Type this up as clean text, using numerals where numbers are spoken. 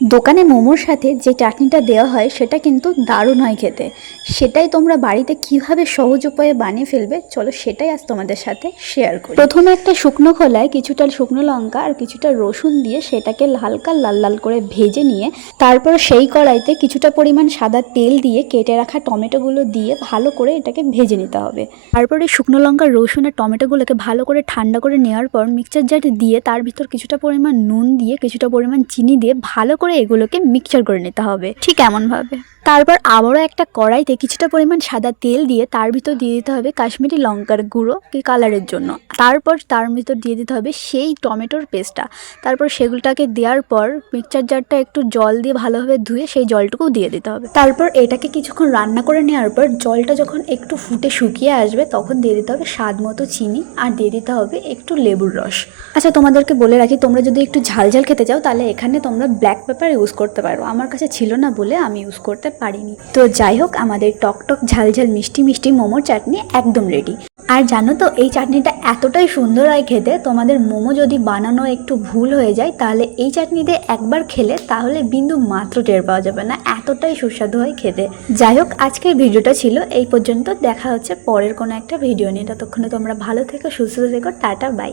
দোকানে মোমোর সাথে যে চাটনিটা দেওয়া হয় সেটা কিন্তু দারুণ হয় খেতে। সেটাই তোমরা বাড়িতে কিভাবে সহজ উপায়ে বানিয়ে ফেলবে চলো সেটাই আজ তোমাদের সাথে শেয়ার করি। প্রথমে একটা শুকনো খোলায় কিছুটা শুকনো লঙ্কা আর কিছুটা রসুন দিয়ে সেটাকে হালকা লাল লাল করে ভেজে নিয়ে তারপর সেই কড়াইতে কিছুটা পরিমাণ সাদা তেল দিয়ে কেটে রাখা টমেটোগুলো দিয়ে ভালো করে এটাকে ভেজে নিতে হবে। তারপরে শুকনো লঙ্কা রসুন আর টমেটোগুলোকে ভালো করে ঠান্ডা করে নেওয়ার পর মিক্সচার জারে দিয়ে তার ভিতর কিছুটা পরিমাণ নুন দিয়ে কিছুটা পরিমাণ চিনি দিয়ে ভালো করে এগুলোকে মিক্সচার করে নিতে হবে ঠিক এমনভাবে। তারপর আবারও একটা কড়াইতে কিছুটা পরিমাণ সাদা তেল দিয়ে তার ভিতর দিয়ে দিতে হবে কাশ্মীরি লঙ্কার গুঁড়ো কালারের জন্য। তারপর তার ভিতর দিয়ে দিতে হবে সেই টমেটোর পেস্টটা। তারপর সেগুলোটাকে দেওয়ার পর মিক্সচার জারটা একটু জল দিয়ে ভালোভাবে ধুয়ে সেই জলটুকু দিয়ে দিতে হবে। তারপর এটাকে কিছুক্ষণ রান্না করে নেওয়ার পর জলটা যখন একটু ফুটে শুকিয়ে আসবে তখন দিয়ে দিতে হবে স্বাদ মতো চিনি আর দিয়ে দিতে হবে একটু লেবুর রস। আচ্ছা তোমাদেরকে বলে রাখি, তোমরা যদি একটু ঝাল ঝাল খেতে চাও তাহলে এখানে তোমরা ব্ল্যাক পেপার ইউজ করতে পারো। আমার কাছে ছিল না বলে আমি ইউজ করতে পারিনি। তো যাই হোক, আমাদের টকটক ঝাল ঝাল মিষ্টি মিষ্টি মোমোর চাটনি একদম রেডি। আর জানো তো এই চাটনিটা এতটাই সুন্দর হয় খেতে, তোমাদের মোমো যদি বানানো একটু ভুল হয়ে যায় তাহলে এই চাটনি দিয়ে একবার খেলে তাহলে বিন্দু মাত্র টের পাওয়া যাবে না, এতটাই সুস্বাদু হয় খেতে। যাই হোক, আজকের ভিডিওটা ছিল এই পর্যন্ত। দেখা হচ্ছে পরের কোনো একটা ভিডিও নিয়ে। ততক্ষণে তোমরা ভালো থেকো, সুস্থ থেকো, টাটা বাই।